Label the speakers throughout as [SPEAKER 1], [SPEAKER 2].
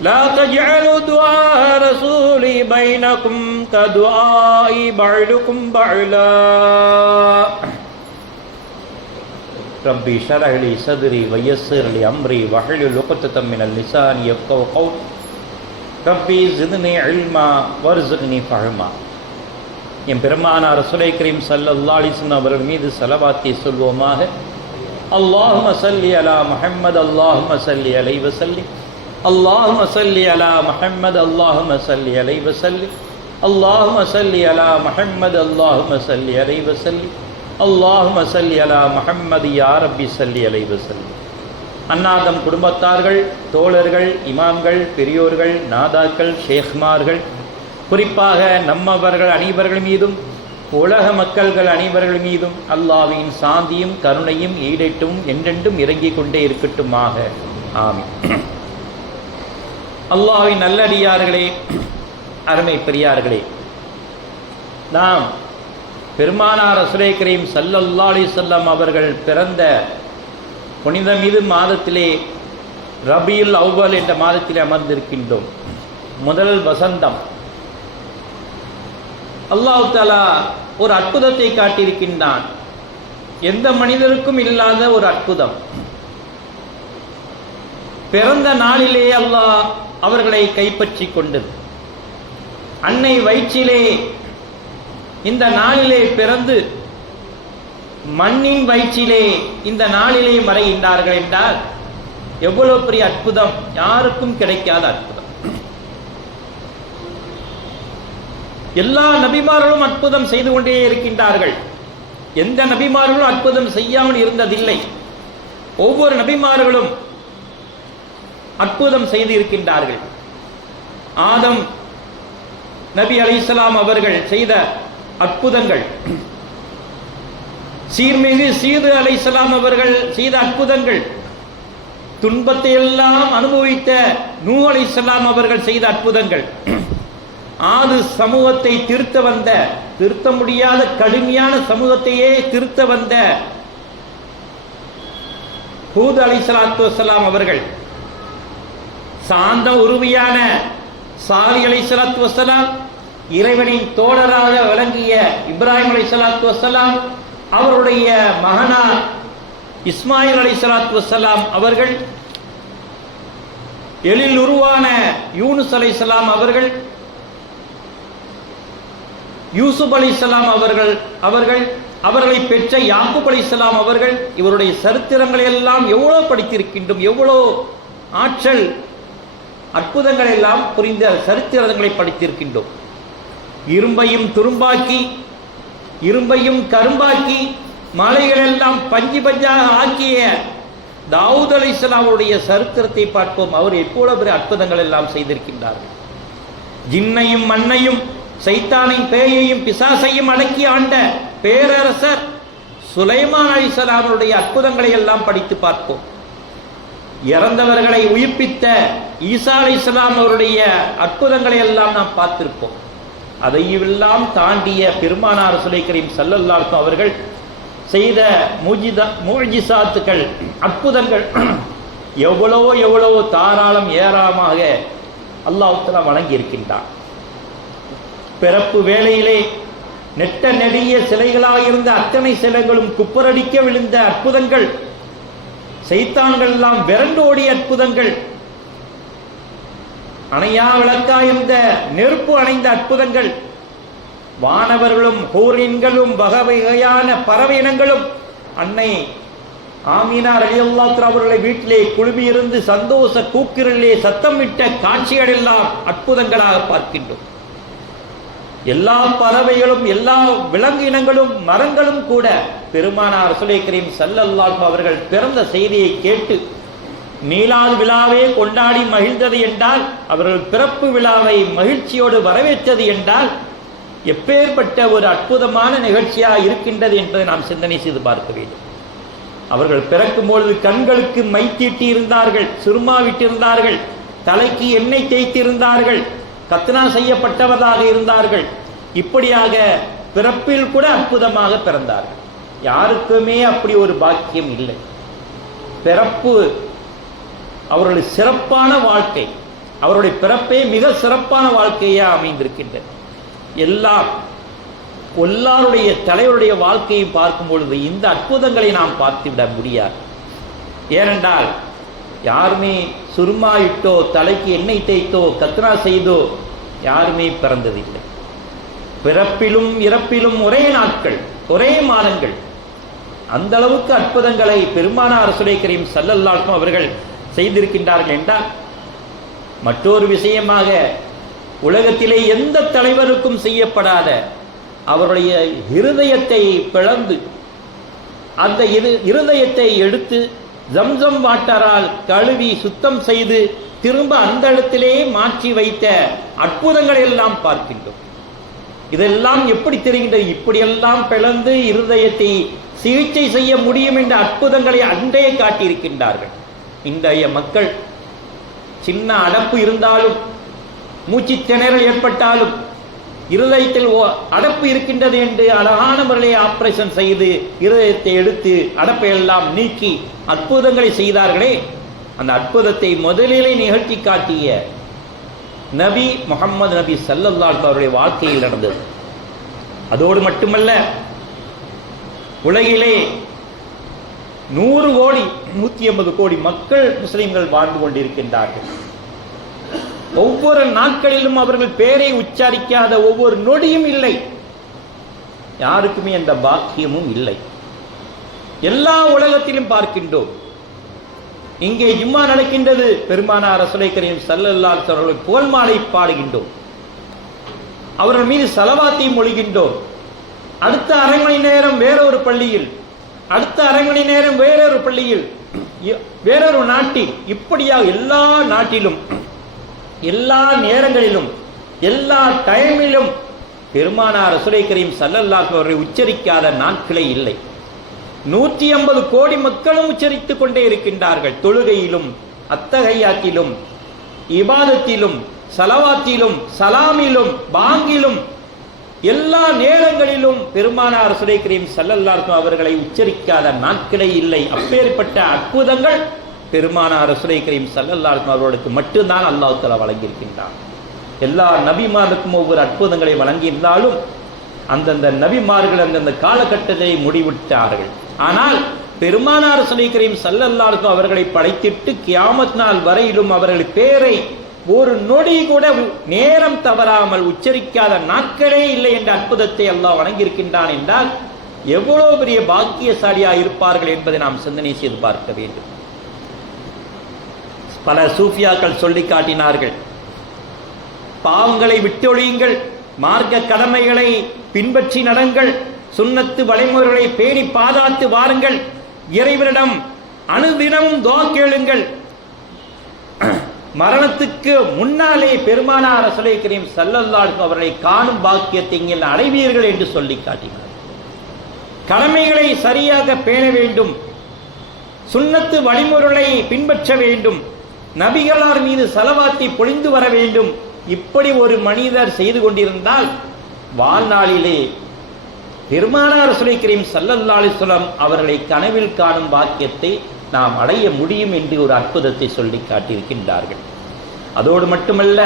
[SPEAKER 1] لا تجعلوا دعاء رسولي بينكم كدعاء بعضكم بعلا ربي شرح لي صدري ويسر لي أمري واحلل عقدة من اللسان يفقهوا قولي ரப்பி ஜிதுனி இல்மா வர்சுக்னி ஃபஹ்மா என் பெருமானார் சுலை கரீம் சல்லல்லா அலிஸ்லாம் அவர்கள் மீது செலவாத்தி சொல்வோமாக அல்லாஹும சல்லி அலா முஹம்மது அல்லாஹும சல்லி அலை வசல்லி அல்லாஹும சல்லி அலா மஹம்மது அல்லாஹும சல்லி அலை வசல்லி அல்லாஹும சல்லி அலா மஹம்மது அல்லாஹும சல்லி அலை வசல்லி அல்லாஹும சல்லி அலா மஹம்மது யா ரப்பி சல்லி அலை வசல்லி அன்னாதம் குடும்பத்தார்கள் தோழர்கள் இமாம்கள் பெரியோர்கள் நாதாக்கள் ஷேக்மார்கள் குறிப்பாக நம்மவர்கள் அனைவர்கள் மீதும் உலக மக்கள்கள் அனைவர்கள் மீதும் அல்லாவின் சாந்தியும் கருணையும் ஈடேட்டும் என்றென்றும் இறங்கிக் கொண்டே இருக்கட்டுமாக. ஆமீன். அல்லாவின் நல்லடியார்களே அருமை பெரியார்களே நாம் பெருமானார் அசுரே கரீம் சல்லல்லா அலிசல்லாம் அவர்கள் பிறந்த புனித மீது மாதத்திலே ரபியுல் அவ்வல் என்ற மாதத்திலே அமர்ந்திருக்கின்றோம். முதல் வசந்தம். அல்லாஹ் தாலா ஒரு அற்புதத்தை காட்டியிருக்கின்றான். எந்த மனிதருக்கும் இல்லாத ஒரு அற்புதம். பிறந்த நாளிலே அல்லாஹ் அவர்களை கைப்பற்றி கொண்டது. அன்னை வயிற்றிலே இந்த நாளிலே பிறந்து மண்ணின் வயிற்றிலே இந்த நாளிலே மறைகின்றார்கள் என்றால் எவ்வளவு பெரிய அற்புதம் யாருக்கும் கிடைக்காத அற்புதம். எல்லா நபிமார்களும் அற்புதம் செய்து கொண்டே இருக்கின்றார்கள். எந்த நபிமார்களும் அற்புதம் செய்யாமல் இருந்ததில்லை. ஒவ்வொரு நபிமார்களும் அற்புதம் செய்து இருக்கின்றார்கள் ஆதம் நபி அலிஸ்லாம் அவர்கள் செய்த அற்புதங்கள். சீர்மிகு சீது அலைசலாம் அவர்கள் செய்த அற்புதங்கள். துன்பத்தை எல்லாம் அனுபவித்த நூ அலைசலாம் அவர்கள் செய்த அற்புதங்கள். ஆது சமூகத்தை திருத்த வந்த திருத்த முடியாத கடுமையான சமூகத்தையே திருத்த வந்த ஹூத் அலைசலாத்து வசலாம் அவர்கள் சாந்த உருவியான சாலி அலைசலாத்து வசலாம் இறைவனின் தோழராக விளங்கிய இப்ராஹிம் அலைசலாத்து வசலாம் அவருடைய மகனார் இஸ்மாயில் அலி சலாத்து வசலாம் அவர்கள் எழில் உருவான யூனுஸ் அலை சலாம் அவர்கள் யூசுப் அலி சலாம் அவர்கள் அவர்கள் அவர்களை பெற்ற யாக்குப் அலி சலாம் அவர்கள் இவருடைய சரித்திரங்களை எல்லாம் எவ்வளோ படித்திருக்கின்றோம் எவ்வளோ ஆற்றல் அற்புதங்களை எல்லாம் புரிந்த சரித்திரங்களை படித்திருக்கின்றோம். இரும்பையும் துரும்பாக்கி இரும்பையும் கரும்பாக்கி மலைகளெல்லாம் பஞ்சு பஞ்சாக ஆக்கிய தாவூத் அலி இஸ்லாமுடைய சரித்திரத்தை பார்ப்போம். அவர் எப்போது பெரிய அற்புதங்கள் எல்லாம் செய்திருக்கின்றார்கள். ஜின்னையும் மண்ணையும் சைத்தானையும் பேயையும் பிசாசையும் அடக்கி ஆண்ட பேரரசர் சுலைமான் அலி இஸ்லாமுடைய அற்புதங்களை எல்லாம் படித்து பார்ப்போம். இறந்தவர்களை உயிர்ப்பித்த ஈசா அலி இஸ்லாம் அவருடைய அற்புதங்களை எல்லாம் நாம் பார்த்திருப்போம். அதையெல்லாம் தாண்டிய பெருமானார் சுலை கரீம் சல்லல்லார்க்கும் அவர்கள் செய்த மூஜிதா மூஜிசாத்துக்கள் அற்புதங்கள். எவ்வளவோ எவ்வளவோ தாராளம் ஏராளமாக அல்லாஹுத்தலா வழங்கி இருக்கின்றான் பிறப்பு வேளையிலே நெட்ட நெடிய சிலைகளாக இருந்த அத்தனை சிலைகளும் குப்பரடிக்க விழுந்த அற்புதங்கள். செய்தான்கள் எல்லாம் விரண்டோடிய அற்புதங்கள். அணையா விளக்கா இருந்த நெருப்பு அணைந்த அற்புதங்கள். வானவர்களும் ஹோரின்களும் வகை வகையான பறவை இனங்களும் அன்னை ஆமீனார் ரலியல்லாத்ரா அவர்களை வீட்டிலே குழுமியிருந்து சந்தோஷ கூக்கிரலே சத்தமிட்ட காட்சிகள் எல்லாம் அற்புதங்களாக பார்க்கின்றோம். எல்லா பறவைகளும் எல்லா விலங்கு இனங்களும் மரங்களும் கூட பெருமானார் சுலை கரீம் சல்லல்லாஹ் அவர்கள் பிறந்த செய்தியை கேட்டு மீளாது விழாவே கொண்டாடி மகிழ்ந்தது என்றால் அவர்கள் பிறப்பு விழாவை மகிழ்ச்சியோடு வரவேற்றது என்றால் எப்பேற்பட்ட ஒரு அற்புதமான நிகழ்ச்சியாக இருக்கின்றது என்பதை நாம் சிந்தனை செய்து பார்க்க வேண்டும். அவர்கள் பிறக்கும் பொழுது கண்களுக்கு மை தீட்டி இருந்தார்கள் சுருமாவிட்டிருந்தார்கள் தலைக்கு எண்ணெய் தேய்த்திருந்தார்கள் கத்னா செய்யப்பட்டவதாக இருந்தார்கள். இப்படியாக பிறப்பில் கூட அற்புதமாக பிறந்தார்கள். யாருக்குமே அப்படி ஒரு பாக்கியம் இல்லை. பிறப்பு அவருடைய சிறப்பான வாழ்க்கை அவருடைய பிறப்பே மிக சிறப்பான வாழ்க்கையாக அமைந்திருக்கின்றது. எல்லாம் எல்லாருடைய தலைவருடைய வாழ்க்கையை பார்க்கும் பொழுது இந்த அற்புதங்களை நாம் பார்த்துவிட முடியாது. ஏனென்றால் யாருமே சுருமாயிட்டோ தலைக்கு எண்ணெய் தேய்த்தோ கத்ரா செய்தோ யாருமே பிறந்ததில்லை. பிறப்பிலும் இறப்பிலும் ஒரே நாட்கள் ஒரே மாதங்கள். அந்த அளவுக்கு அற்புதங்களை பெருமானார் கரீம் சல்லல்லாக்கும் அவர்கள் செய்திருக்கின்றார்கள் என்றால் மற்றொரு விஷயமாக உலகத்திலே எந்த தலைவருக்கும் செய்யப்படாத அவருடைய இருதயத்தை பிளந்து அந்த இரு இருதயத்தை எடுத்து ஜம்சம் வாட்டரால் கழுவி சுத்தம் செய்து திரும்ப அந்த இடத்திலே மாற்றி வைத்த அற்புதங்களை எல்லாம் பார்க்கின்றோம். இதெல்லாம் எப்படி தெரிகின்றது இப்படியெல்லாம் பிளந்து இருதயத்தை சிகிச்சை செய்ய முடியும் என்ற அற்புதங்களை அன்றே காட்டியிருக்கின்றார்கள். இன்றைய மக்கள் சின்ன அடப்பு இருந்தாலும் மூச்சு திணறல் ஏற்பட்டாலும் இருதயத்தில் ஓ- அடப்பு இருக்கின்றது என்று அழகான முறையை ஆப்ரேஷன் செய்து இருதயத்தை எடுத்து அடப்பை எல்லாம் நீக்கி அற்புதங்களை செய்தார்களே. அந்த அற்புதத்தை முதலிலே நிகழ்த்தி காட்டிய நபி முகமது நபி சல்லல்லால் அவருடைய வாழ்க்கையில் நடந்தது. அதோடு மட்டுமல்ல உலகிலே நூறு கோடி நூத்தி ஐம்பது கோடி மக்கள் முஸ்லிம்கள் வாழ்ந்து கொண்டிருக்கின்றார்கள். ஒவ்வொரு நாட்களிலும் அவர்கள் பேரை உச்சரிக்காத ஒவ்வொரு நொடியும் இல்லை. யாருக்குமே அந்த பாக்கியமும் இல்லை. எல்லா உலகத்திலும் பார்க்கின்றோம். இங்கே ஜும்மா நடக்கின்றது. பெருமானார் ரசூலை கரீம் ஸல்லல்லாஹு அலைஹி அவர்கள் புகழ் மாலை பாடுகின்றோம். அவர்கள் மீது செலவாத்தையும் மொழிகின்றோம். அடுத்த அரை மணி நேரம் வேறொரு பள்ளியில் அடுத்த அரை மணி நேரம் வேறொரு பள்ளியில் வேறொரு நாட்டில் இப்படியா எல்லா நாட்டிலும் எல்லா நேரங்களிலும் எல்லா டைமிலும் பெருமானார் ரசூலை கரீம் ஸல்லல்லாஹு உச்சரிக்காத நாட்களே இல்லை. நூற்றி ஐம்பது கோடி மக்களும் உச்சரித்துக் கொண்டே இருக்கின்றார்கள். தொழுகையிலும் அத்தகையாக்கிலும் இபாதத்திலும் சலவாத்திலும் சலாமிலும் பாங்கிலும் எல்லா நேரங்களிலும் பெருமானார் சுரை கரீம் ஸல்லல்லாஹு அவர்களை உச்சரிக்காத நாட்களே இல்லை. அப்பேற்பட்ட அற்புதங்கள் பெருமானார் சுரை கரீம் ஸல்லல்லாஹு அவர்களுக்கு மட்டும்தான் அல்லாஹ் வழங்கியிருக்கின்றான். எல்லா நபிமாருக்கும் ஒவ்வொரு அற்புதங்களை வழங்கியிருந்தாலும் அந்தந்த நபிமார்கள் அந்தந்த காலகட்டத்தை முடிவிட்டார்கள் ஆனால் பெருமானார் சுலை கரீம் சல்லல்லாருக்கும் அவர்களை படைத்திட்டு கியாமத் நாள் வரையிலும் அவர்கள் பேரை ஒரு நொடி கூட நேரம் தவறாமல் உச்சரிக்காத நாட்களே இல்லை என்ற அற்புதத்தை அல்லாஹ் வழங்கியிருக்கின்றான் என்றால் எவ்வளவு பெரிய பாக்கியசாலியா இருப்பார்கள் என்பதை நாம் சிந்தனை செய்து பார்க்க வேண்டும். பல சூஃபியாக்கள் சொல்லி காட்டினார்கள். பாவங்களை விட்டொழியுங்கள் மார்க்க கடமைகளை பின்பற்றி நடங்கள் சுண்ணத்து வழிமுறைகளை பேணி பாதாத்து வாருங்கள் இறைவனிடம் அணுதினமும் துவா கேளுங்கள். மரணத்துக்கு முன்னாலே பெருமானார் ரசூலை கரீம் ஸல்லல்லாஹு அவர்களை காணும் பாக்கியத்தை நீங்கள் அடைவீர்கள் என்று சொல்லி காட்டினார். கடமைகளை சரியாக பேண வேண்டும். சுன்னத்து வழிமுறைகளை பின்பற்ற வேண்டும். நபிகளார் மீது செலவாத்தி பொழிந்து வர வேண்டும். இப்படி ஒரு மனிதர் செய்து கொண்டிருந்தால் வாழ்நாளிலே பெருமானார் ரசூலை கரீம் ஸல்லல்லாஹு அவர்களை கனவில் காணும் பாக்கியத்தை நாம் அடைய முடியும் என்று ஒரு அற்புதத்தை சொல்லி காட்டியிருக்கின்றார்கள். அதோடு மட்டுமல்ல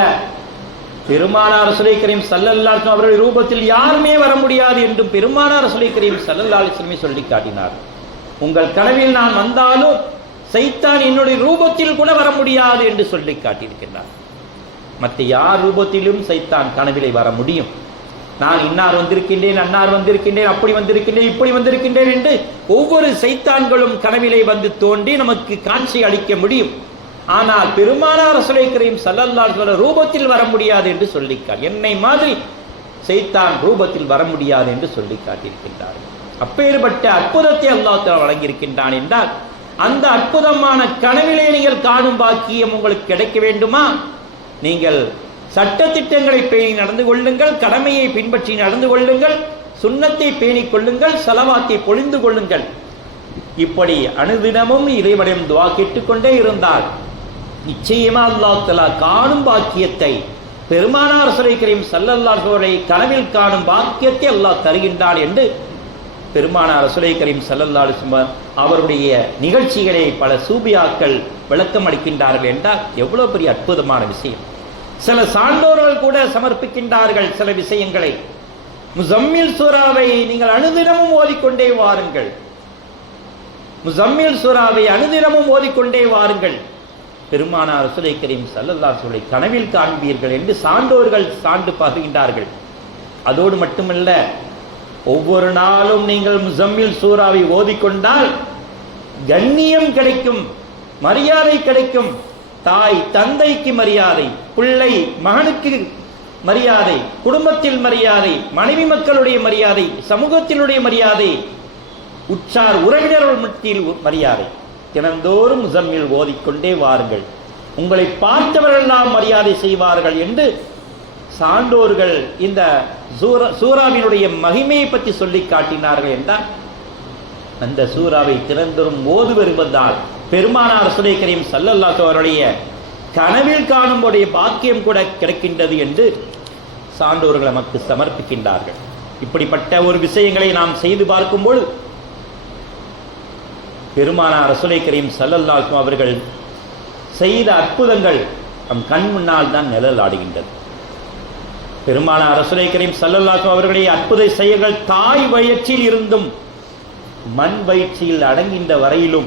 [SPEAKER 1] பெருமானார் ரசூலை கரீம் ஸல்லல்லாஹு ரூபத்தில் யாருமே வர முடியாது என்றும் பெருமானார் ரசூலை கரீம் ஸல்லல்லாஹு சொல்லி காட்டினார். உங்கள் கனவில் நான் வந்தாலும் சைத்தான் என்னுடைய ரூபத்தில் கூட வர முடியாது என்று சொல்லி காட்டியிருக்கின்றார். மற்ற யார் ரூபத்திலும் சைத்தான் கனவிலை வர முடியும். நான் இன்னார் வந்திருக்கின்றேன் அன்னார் வந்திருக்கின்றேன் அப்படி வந்திருக்கின்றேன் இப்படி வந்திருக்கின்றேன் என்று ஒவ்வொரு சைத்தான்களும் கனவிலே வந்து தோன்றி நமக்கு காட்சி அளிக்க முடியும். ஆனால் பெருமானார் ரசூலை கரீம் ஸல்லல்லாஹு ரூபத்தில் வர முடியாது என்று சொல்லிக்கார். என்னை மாதிரி சைத்தான் ரூபத்தில் வர முடியாது என்று சொல்லி காட்டியிருக்கின்றார் அப்பேற்பட்ட அற்புதத்தை அல்லாஹ் வழங்கியிருக்கின்றான் என்றால் அந்த அற்புதமான கனவிலே நீங்கள் காணும் பாக்கியம் உங்களுக்கு கிடைக்க வேண்டுமா? நீங்கள் சட்டத்திட்டங்களை பேணி நடந்து கொள்ளுங்கள் கடமையை பின்பற்றி நடந்து கொள்ளுங்கள் சுண்ணத்தை பேணிக் கொள்ளுங்கள் செலவாத்தை பொழிந்து கொள்ளுங்கள். இப்படி அனுதினமும் இறைவனிடம் துவா கேட்டுக்கொண்டே இருந்தால் நிச்சயமா அல்லாத்தலா காணும் பாக்கியத்தை பெருமானார் சுரை கரீம் ஸல்லல்லாஹு கனவில் காணும் பாக்கியத்தை அல்லாஹ் தருகின்றான் என்று பெருமானார் சுரை கரீம் சல்லல்லாடு சுமார் அவருடைய நிகழ்ச்சிகளை பல சூபியாக்கள் விளக்கம் அளிக்கின்றார்கள் என்றால் எவ்வளவு பெரிய அற்புதமான விஷயம். சில சான்றோர்கள் கூட சமர்ப்பிக்கின்றார்கள் சில விஷயங்களை. முசம்மில் சூறாவை நீங்கள் அனுதினமும் ஓதிக்கொண்டே வாருங்கள். முசம்மில் சூறாவை அனுதினமும் ஓதிக்கொண்டே வாருங்கள். பெருமானார் ரசூலை கரீம் சல்லல்லா சொல்லை கனவில் காண்பீர்கள் என்று சான்றோர்கள் சான்று பகுகின்றார்கள் அதோடு மட்டுமல்ல ஒவ்வொரு நாளும் நீங்கள் முசம்மில் சூறாவை ஓதிக்கொண்டால் கண்ணியம் கிடைக்கும் மரியாதை கிடைக்கும் தாய் தந்தைக்கு மரியாதை பிள்ளை மகனுக்கு மரியாதை குடும்பத்தில் மரியாதை மனைவி மக்களுடைய மரியாதை சமூகத்தினுடைய மரியாதை உற்றார் உறவினர்கள் மத்தியில் மரியாதை. தினந்தோறும் முசம்மில் ஓதிக்கொண்டே வாருங்கள். உங்களை பார்த்தவரெல்லாம் மரியாதை செய்வார்கள் என்று சான்றோர்கள் இந்த சூரா சூறாவினுடைய மகிமையை பற்றி சொல்லி காட்டினார்கள் என்றால் அந்த சூறாவை திறந்தரும் ஓது வருவதால் பெருமானார் சுரேக்கரையும் கரீம் அவருடைய கனவில் காணும்போடைய பாக்கியம் கூட கிடைக்கின்றது என்று சான்றோர்கள் நமக்கு சமர்ப்பிக்கின்றார்கள். இப்படிப்பட்ட ஒரு விஷயங்களை நாம் செய்து பார்க்கும்போது பெருமானார் ரசுலை சல்லல்லாக்கும் அவர்கள் செய்த அற்புதங்கள் நம் கண் முன்னால் தான் நிழல் ஆடுகின்றது பெருமான ரசுலை கரீம் சல்லல்லாஹு அவர்களுடைய அற்புத செயல்கள் தாய் வயிற்றில் இருந்தும் மண் வயிற்றில் அடங்கின்ற வரையிலும்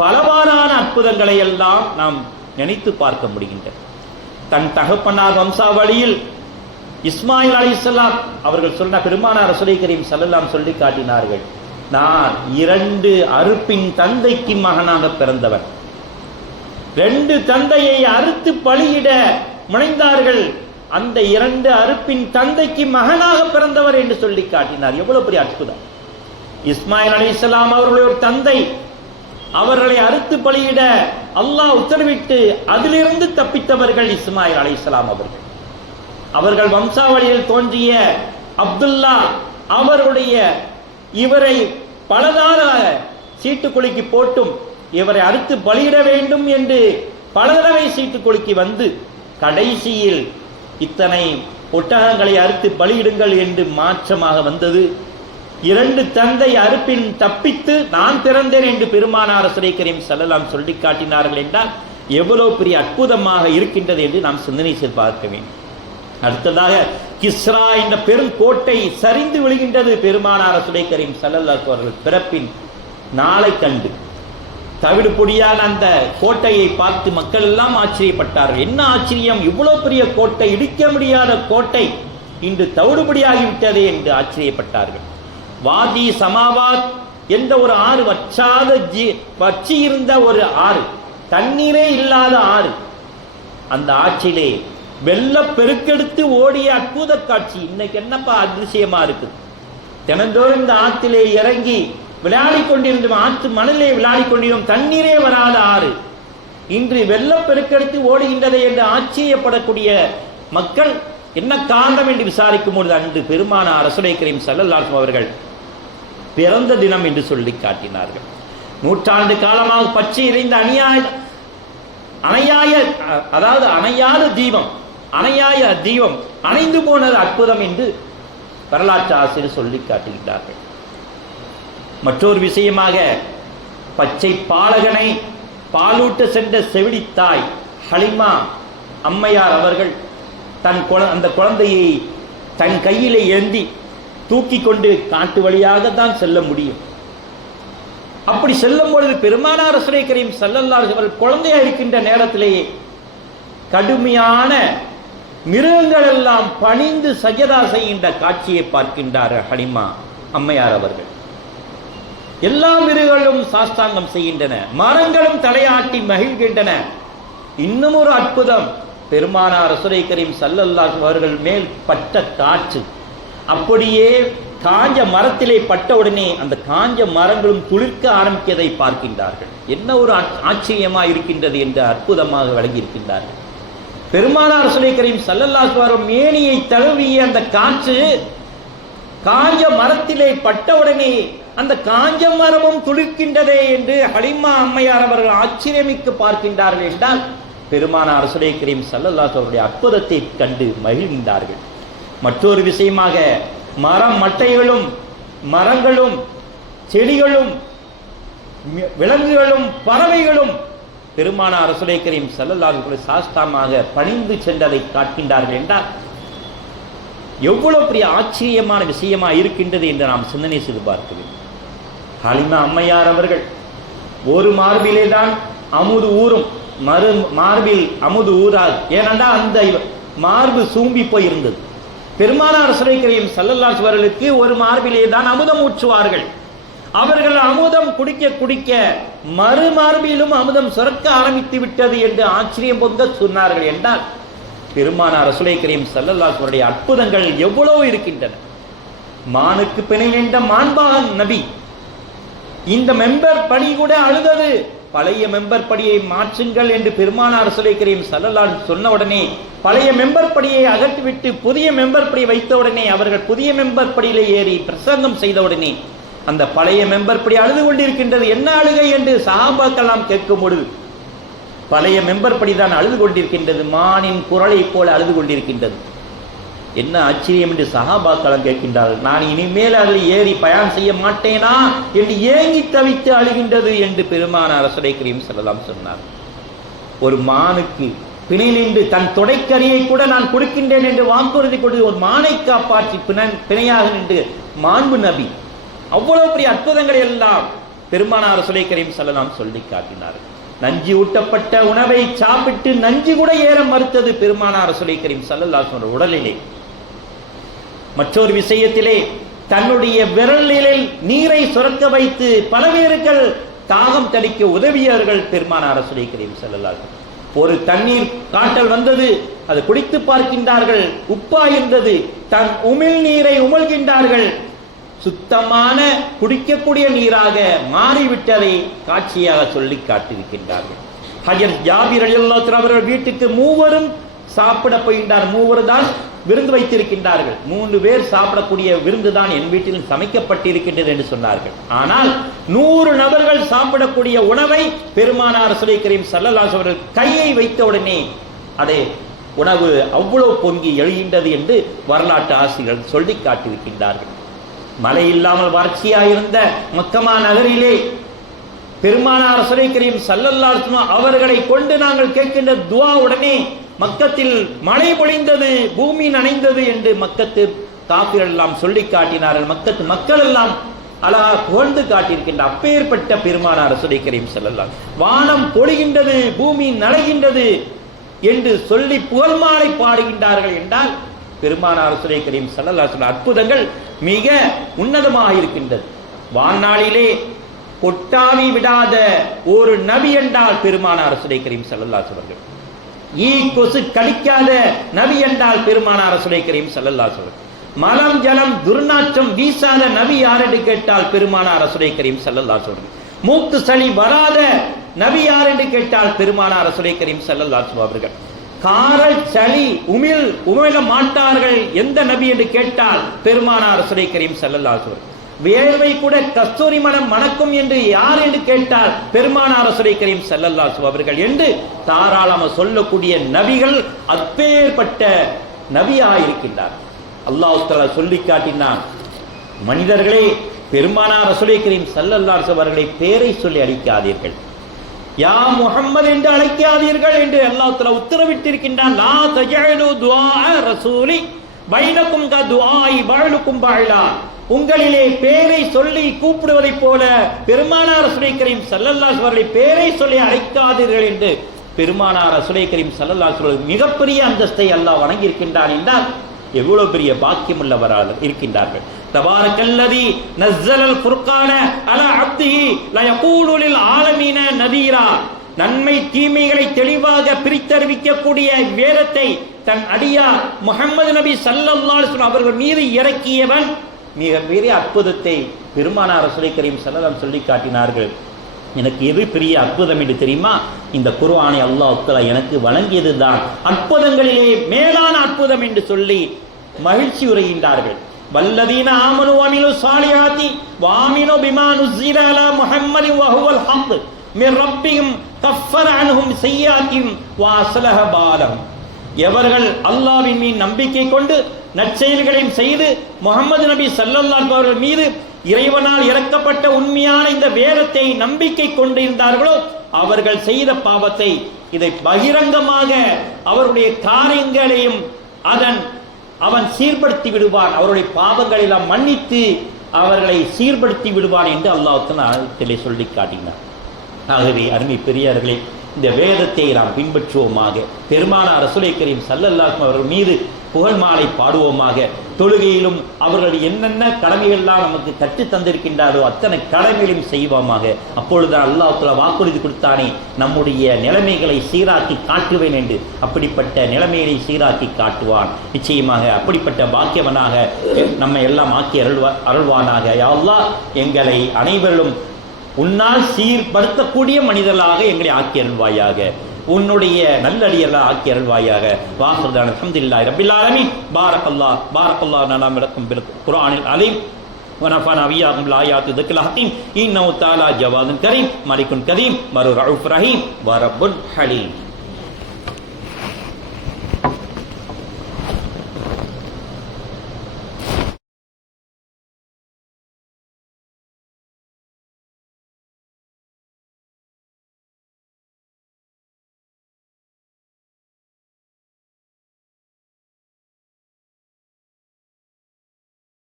[SPEAKER 1] பலவாறான அற்புதங்களை எல்லாம் நாம் நினைத்து பார்க்க முடிகின்றன. தன் தகப்பனார் வம்சாவளியில் இஸ்மாயில் அலிசல்லாம் அவர்கள் சொன்ன பெருமானார் ரசுலை கரீம் சல்லல்லாம் சொல்லி காட்டினார்கள் நான் இரண்டு அறுப்பின் தந்தைக்கு மகனாக பிறந்தவன். ரெண்டு தந்தையை அறுத்து பலியிட முனைந்தார்கள். அந்த இரண்டு அறுப்பின் தந்தைக்கு மகனாக பிறந்தவர் என்று சொல்லி காட்டினார். எவ்வளவு பெரிய அற்புதம். இஸ்மாயில் அலி இஸ்லாம் அவர்களுடைய ஒரு தந்தை அவர்களை அறுத்து பலியிட அல்லாஹ் உத்தரவிட்டு அதிலிருந்து தப்பித்தவர்கள் இஸ்மாயில் அலி இஸ்லாம் அவர்கள். அவர்கள் வம்சாவளியில் தோன்றிய அப்துல்லா அவருடைய இவரை பலதார சீட்டுக்குலுக்கி போட்டும் இவரை அறுத்து பலியிட வேண்டும் என்று பல தடவை சீட்டுக்குலுக்கி வந்து கடைசியில் இத்தனை ஒட்டகங்களை அறுத்து பலியிடுங்கள் என்று மாற்றமாக வந்தது. இரண்டு தந்தை அறுப்பின் தப்பித்து நான் பிறந்தேன் என்று பெருமானார் சுரை கரீம் செல்லலாம் சொல்லி காட்டினார்கள் என்றால் எவ்வளவு பெரிய அற்புதமாக இருக்கின்றது என்று நாம் சிந்தனை செய்து பார்க்க வேண்டும். அடுத்ததாக கிஸ்ரா என்ற பெரும் கோட்டை சரிந்து விழுகின்றது பெருமானார் சுடை கரீம் சல்லல்லாஹு அவர்கள் பிறப்பின் நாளை கண்டு. தவிடு பொடியான அந்த கோட்டையை பார்த்து மக்கள் எல்லாம் ஆச்சரியப்பட்டார்கள். என்ன ஆச்சரியம்? இவ்வளவு பெரிய கோட்டை இடிக்க முடியாத கோட்டை. இன்று தவிடுபடியாகிவிட்டதே என்று ஆச்சரியப்பட்டார்கள். வாதி சமாவாத் என்ற ஒரு ஆறு வற்றாத ஜி வச்சி இருந்த ஒரு ஆறு. தண்ணீரே இல்லாத ஆறு. அந்த ஆற்றிலே வெள்ள பெருக்கெடுத்து ஓடிய அற்புத காட்சி. இன்னைக்கு என்னப்பா அதிசயமா இருக்குது. தினந்தோறும் இந்த ஆற்றிலே இறங்கி விளையாடி கொண்டிருந்தோம் ஆற்று மணலிலே விளையாடி கொண்டிருந்தோம் தண்ணீரே வராத ஆறு. இன்று வெள்ளப்பெருக்கெடுத்து ஓடுகின்றது என்று ஆச்சரியப்படக்கூடிய மக்கள் என்ன காரணம் என்று விசாரிக்கும் பொழுது அன்று பெருமான அரசுரை கரீம் சல்லல்லாசம் அவர்கள் பிறந்த தினம் என்று சொல்லி காட்டினார்கள். நூற்றாண்டு காலமாக பச்சை எறிந்த அநியாய அணையாய அதாவது அணையாத தீபம் அணையாய தீபம் அணைந்து போனது அற்புதம் என்று வரலாற்று ஆசிரியர் சொல்லி காட்டுகின்றார்கள். மற்றொரு விஷயமாக பச்சை பாலகனை பாலூட்ட சென்ற செவிலித்தாய் ஹலிமா அம்மையார் அவர்கள் தன் குழ அந்த குழந்தையை தன் கையிலே ஏந்தி தூக்கி கொண்டு காட்டு வழியாக தான் செல்ல முடியும். அப்படி செல்லும் பொழுது பெருமானார் சுரேக்கரையும் செல்லல்லார்கள் அவர்கள் குழந்தையா இருக்கின்ற நேரத்திலேயே கடுமையான மிருகங்கள் எல்லாம் பணிந்து சஜதா செய்கின்ற காட்சியை பார்க்கின்றார் ஹலிமா அம்மையார் அவர்கள். எல்லா மிருகங்களும் சாஸ்தாங்கம் செய்கின்றன. மரங்களும் தலையாட்டி மகிழ்கின்றன. இன்னும் ஒரு அற்புதம். பெருமானார் அசுரை கரீம் சல்லல்லாஹு அவர்கள் மேல் பட்ட காற்று. அப்படியே காஞ்ச மரத்திலே பட்டவுடனே அந்த காஞ்ச மரங்களும் துளிர்க்க ஆரம்பிக்கதை பார்க்கின்றார்கள். என்ன ஒரு ஆச்சரியமா இருக்கின்றது என்று அற்புதமாக வழங்கி இருக்கின்றார்கள் பெருமானார் சுலை கரீம் சல்லல்லாஹு மேனியை தழுவிய அந்த காற்று காஞ்ச மரத்திலே பட்டவுடனே அந்த காஞ்ச மரமும் துளிர்க்கின்றதே என்று ஹலிமா அம்மையார் அவர்கள் ஆச்சரியமிக்கு பார்க்கின்றார்கள் என்றால் பெருமானார் சுலை கரீம் சல்லல்லாஹு அற்புதத்தை கண்டு மகிழ்கின்றார்கள் மற்றொரு விஷயமாக மரம் மட்டைகளும் மரங்களும் செடிகளும் விலங்குகளும் பறவைகளும் பெருமானார் ரசூலை கரீம் ஸல்லல்லாஹு சாஸ்தாமாக பணிந்து சென்றதை காட்டுகின்றார்கள் என்றால் எவ்வளவு பெரிய ஆச்சரியமான விஷயமா இருக்கின்றது என்று நாம் சிந்தனை செய்து பார்க்க ஹலிமா அம்மையார் அவர்கள். ஒரு மார்பிலே தான் அமுது ஊறும் மறு மார்பில் அமுது ஊறாது ஏனென்றால் அந்த மார்பு சூம்பி போயிருந்தது. பெருமானார் சுரைக்கரையும் சல்லல்லாஸ் அவர்களுக்கு ஒரு மார்பிலே தான் அமுதம் ஊற்றுவார்கள். அவர்கள் அமுதம் குடிக்க குடிக்க மறு மார்பிலும் அமுதம் சுரக்க ஆரம்பித்து விட்டது என்று ஆச்சரியம் பொங்க சொன்னார்கள் என்றால் பெருமானார் ரசுலை கரீம் சல்லல்லாஹுடைய அற்புதங்கள் எவ்வளவு இருக்கின்றன. மானுக்கு பிணைந்த மாண்பான் நபி இந்த மெம்பர் படி கூட அழுதது. பழைய மெம்பர் படியை மாற்றுங்கள் என்று பெருமானார் ரசுலை கரீம் சொன்ன உடனே பழைய மெம்பர் படியை அகற்றிவிட்டு புதிய மெம்பர் படி வைத்த உடனே அவர்கள் புதிய மெம்பர் படியில் ஏறி பிரசங்கம் செய்த உடனே அந்த பழைய மெம்பர் படி அழுது கொண்டிருக்கின்றது. என்ன அழுகை என்று சஹாபாக்கெல்லாம் கேட்கும் பொழுது பழைய மெம்பர் படிதான் அழுது கொண்டிருக்கின்றது. மானின் குரலை போல அழுது கொண்டிருக்கின்றது. என்ன ஆச்சரியம் என்று சகாபாக்களம் கேட்கின்றார்கள். நான் இனிமேல் அதில் ஏறி பயணம் செய்ய மாட்டேனா என்று ஏங்கி தவித்து அழுகின்றது என்று பெருமான அரசரை கிரீம் செல்லலாம் சொன்னார். ஒரு மானுக்கு பிணை நின்று தன் தொடைக்கரியை கூட நான் கொடுக்கின்றேன் என்று வாக்குறுதி கொடுத்து ஒரு மானை காப்பாற்றி பிணை பிணையாக நின்று மாண்பு நபி. அவ்வளவு பெரிய அற்புதங்களை எல்லாம் பெருமானார் சுலை கரீம் செல்லலாம் சொல்லி காட்டினார்கள் நஞ்சு ஊட்டப்பட்ட உணவை சாப்பிட்டு நஞ்சு கூட ஏற மறுத்தது பெருமானார் சுலை கரீம் சல்லல்லாஹு உடலிலே. மற்றொரு விஷயத்திலே தன்னுடைய விரலில் நீரை சுரக்க வைத்து பல பேர்கள் தாகம் தடிக்க உதவியவர்கள் பெருமானார் சுலை கரீம் செல்லல்லாஹு ஒரு தண்ணீர் காட்டல் வந்தது அது குடித்து பார்க்கின்றார்கள் உப்பா இருந்தது தன் உமிழ் நீரை உமிழ்கின்றார்கள். சுத்தமான குடிக்கக்கூடிய நீராக மாறிவிட்டதை காட்சியாக சொல்லி காட்டியிருக்கின்றார்கள். ஹஜர் ஜாபிர் அலியுல்லாத்தின் அவர்கள் வீட்டுக்கு மூவரும் சாப்பிட போகின்றார். மூவர் தான் விருந்து வைத்திருக்கின்றார்கள். மூன்று பேர் சாப்பிடக்கூடிய விருந்து தான் என் வீட்டில் சமைக்கப்பட்டிருக்கின்றது என்று சொன்னார்கள். ஆனால் நூறு நபர்கள் சாப்பிடக்கூடிய உணவை பெருமானார் சுலை கரீம் சல்லல்லாஸ் அவர்கள் கையை வைத்த உடனே அதை உணவு அவ்வளவு பொங்கி எழுகின்றது என்று வரலாற்று ஆசிரியர்கள் சொல்லி காட்டியிருக்கின்றார்கள். மழை இல்லாமல் வறட்சியாயிருந்த மக்கமா நகரிலே பெருமானார் சுரை கரீம் அவர்களை கொண்டு நாங்கள் கேட்கின்ற துவா உடனே மக்கத்தில் மழை பொழிந்தது பூமி நனைந்தது என்று மக்கத்து காப்பிகள் எல்லாம் சொல்லி காட்டினார்கள். மக்கத்து மக்கள் எல்லாம் அழகா புகழ்ந்து காட்டியிருக்கின்ற அப்பேற்பட்ட பெருமானார் சுரை கரீம் செல்லலாம் வானம் பொழிகின்றது பூமி நனைகின்றது என்று சொல்லி புகழ்மாலை பாடுகின்றார்கள் என்றால் பெருமானார் சுரை கரீம் சல்லல்லா அற்புதங்கள் மிக உன்னதமாக இருக்கின்றது. வாழ்நாளிலே கொட்டாவி விடாத ஒரு நபி என்றால் பெருமானார் சுரை கரீம் சல்லல்லா ஈ கொசு கடிக்காத நபி என்றால் பெருமானார் சுரை கரீம் சல்லல்லா அவர்கள் மலம் ஜலம் துர்நாற்றம் வீசாத நபி யாரென்று கேட்டால் பெருமானார் சுரை கரீம் சல்லல்லா அவர்கள் மூக்கு சளி வராத நபி யாரென்று என்று கேட்டால் பெருமானார் சுரை கரீம் சல்லல்லா அவர்கள். காரல் சளி உமிழ் உமிழ மாட்டார்கள் எந்த நபி என்று கேட்டால் பெருமானார் சுரை கரீம் சல்லல்லாஹு வேர்வை கூட கஸ்தூரி மனம் மணக்கும் என்று யார் என்று கேட்டால் பெருமானார் சுரை கரீம் செல்லல்லாசு அவர்கள் என்று தாராளமாக சொல்லக்கூடிய நபிகள் அப்பேற்பட்ட நபியாயிருக்கின்றார். அல்லாஹ் தலா சொல்லி காட்டினான் மனிதர்களே பெருமானார் ரசூலை கரீம் செல்லல்லாசு அவர்களை பேரை சொல்லி அழைக்காதீர்கள். யா முகம்மது என்று அழைக்காதீர்கள் என்று அல்லாஹ் தஆலா உத்தரவிட்டிருக்கின்றான் லா துவா ரசூலி பைனக்கும் க துஆஇ பஅலுக்கும் உங்களிலே பேரை சொல்லி கூப்பிடுவதைப் போல பெருமானார் ரசூலை கரீம் சல்லல்லாஹு அவர்களை பேரை சொல்லி அழைக்காதீர்கள் என்று பெருமானார் ரசூலை கரீம் சல்லல்லாஹு மிகப்பெரிய அந்தஸ்தை அல்லாஹ் வணங்கியிருக்கின்றான் என்றால் எவ்வளவு பெரிய பாக்கியம் உள்ளவராக இருக்கின்றார்கள். தபாரக்கல்லதி நஸ்ஸலல் ஃபுர்கான அலா அப்திஹி ல யகூலு லில் ஆலமீன நதீரா. நன்மை தீமைகளை தெளிவாக பிரித்தறிவிக்கக்கூடிய வேதத்தை தன் அடியார் முகமது நபி சல்லல்லாஹு அலைஹி அவர்கள் மீது இறக்கியவன் மிக பெரிய அற்புதத்தை பெருமானார் ரசூலை கரீம் செல்லலாம் சொல்லி காட்டினார்கள் எனக்கு எது பெரிய அற்புதம் என்று தெரியுமா? இந்த குர்ஆனை அல்லாஹ் தஆலா எனக்கு வழங்கியது தான் அற்புதங்களிலே மேலான அற்புதம் என்று சொல்லி மகிழ்ச்சி உரைகின்றார்கள் வல்லதீன ஆமனு வமிலு சாலியாதி வாமினு பிமானு ஜீராலா முஹம்மது முஹம்மதி வஹுவல் ஹக் மிர் ரப்பியும் கஃபர் அனுகும் செய்யாத்தியும் வாசலஹ பாலம் எவர்கள் அல்லாஹ்வின் மீன் நம்பிக்கை கொண்டு நற்செயல்களையும் செய்து முகமது நபி சல்லல்லாஹ் அவர்கள் மீது இறைவனால் இறக்கப்பட்ட உண்மையான இந்த வேதத்தை நம்பிக்கை கொண்டிருந்தார்களோ அவர்கள் செய்த பாவத்தை இதை பகிரங்கமாக அவருடைய காரியங்களையும் அதன் அவன் சீர்படுத்தி விடுவான். அவருடைய பாவங்களை எல்லாம் மன்னித்து அவர்களை சீர்படுத்தி விடுவான் என்று அல்லாஹ் சொல்லி காட்டினார் ஆகவே அருமை பெரியார்களே இந்த வேதத்தை நாம் பின்பற்றுவோமாக. பெருமான அரசுலை கரீம் சல்லல்லாஹ் அவர்கள் மீது புகழ் மாலை பாடுவோமாக. தொழுகையிலும் அவர்கள் என்னென்ன கடமைகள்லாம் நமக்கு கற்றுத் தந்திருக்கின்றாரோ அத்தனை கடமைகளையும் செய்வோமாக. அப்பொழுது அல்லாஹுல வாக்குறுதி கொடுத்தானே நம்முடைய நிலைமைகளை சீராக்கி காட்டுவேன் என்று. அப்படிப்பட்ட நிலைமைகளை சீராக்கி காட்டுவான். நிச்சயமாக அப்படிப்பட்ட பாக்கியவனாக நம்மை எல்லாம் ஆக்கி அருள்வா அருள்வானாக. யா எங்களை அனைவரும் உன்னால் சீர்படுத்தக்கூடிய மனிதர்களாக எங்களை ஆக்கி அருள்வாயாக. உன்னுடைய நல்லடியர்களாக ஆக்கி அருள்வாயாக வாசல்தான் அல்ஹம்துலில்லாஹி ரப்பில் ஆலமீன் பாரக்கல்லாஹ் பாரக்கல்லாஹ் நலாம் இருக்கும் குர்ஆனில் அலீம் ونفعنا وإياكم بالآيات ذكر الحكيم إنه تعالى جواد كريم ملك كريم مر رؤوف رحيم ورب حليم